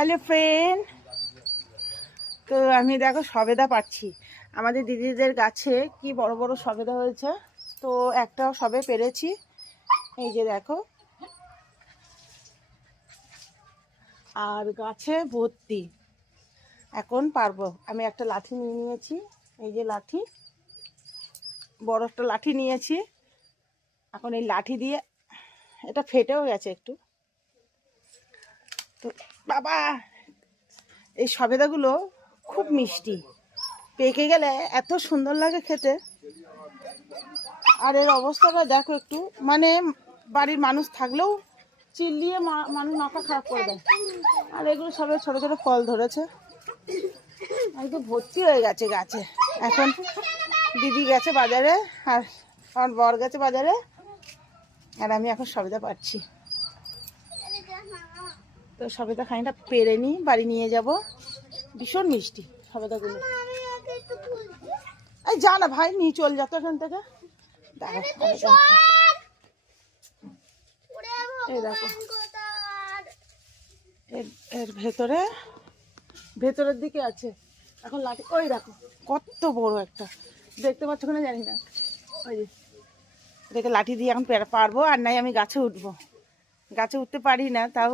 Hello friend, তো আমি দেখো সবেদা পাচ্ছি। আমাদের দিদিদের গাছে কি বড় বড় সবেদা হয়েছে, তো একটাও সবে পেরেছি। এই যে দেখো, আর গাছে ভর্তি। এখন পারবো। আমি একটা লাঠি নিয়ে নিয়েছি, এই যে লাঠি, বড় একটা লাঠি নিয়েছি। এখন এই লাঠি দিয়ে, এটা ফেটেও গেছে একটু, তো বাবা এই সবেদাগুলো খুব মিষ্টি, পেকে গেলে এত সুন্দর লাগে খেতে। আর এর অবস্থাটা দেখো একটু, মানে বাড়ির মানুষ থাকলেও চিল্লিয়ে মানুষ মাথা খারাপ করে দেয়। আর এগুলো সবে ছোট ছোট ফল ধরেছে, একদম ভর্তি হয়ে গেছে গাছে। এখন দিদি গেছে বাজারে, আর আমার বর গেছে বাজারে, আর আমি এখন সবেদা পাচ্ছি। তো সবেদা খানিকটা পেরে নিই, বাড়ি নিয়ে যাব। ভীষণ মিষ্টি সবেদাগুলো। এই যা না ভাই, নিয়ে চল যা তো এখান থেকে। এই দেখো, এর ভেতরের দিকে আছে। এখন লাঠি, ওই দেখো কত বড় একটা, দেখতে পাচ্ছ কিনা জানি না। ওই যে দেখে লাঠি দিয়ে এখন পারবো, আর নাই আমি গাছে উঠবো। গাছে উঠতে পারি না, তাও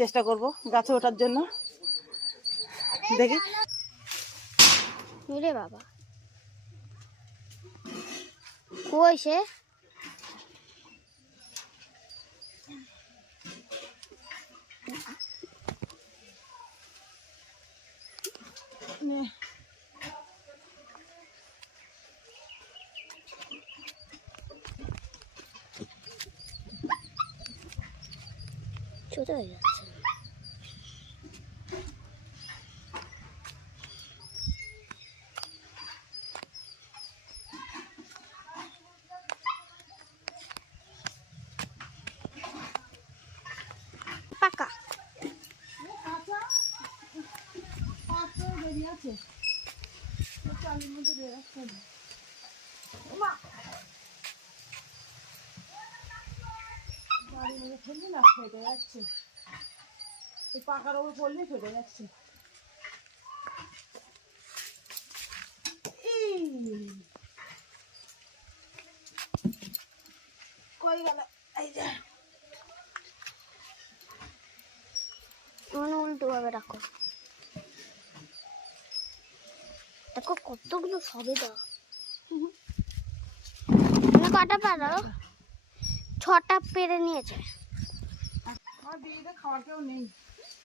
চেষ্টা করব গাছে ওঠার জন্য। দেখি রে বাবা, কই সে? ছোট হয়ে যাচ্ছে। পাকা ফেটে যাচ্ছে, পাকার ওপর পড়লে ফেটে যাচ্ছে। কই গেল? এই যে উল্টো ভাবে রাখো। দেখো কতগুলো সবেদা। কটা পারো? 6টা পেরে নিয়েছে। আমার বিয়েতে খাওয়ার কেউ নেই।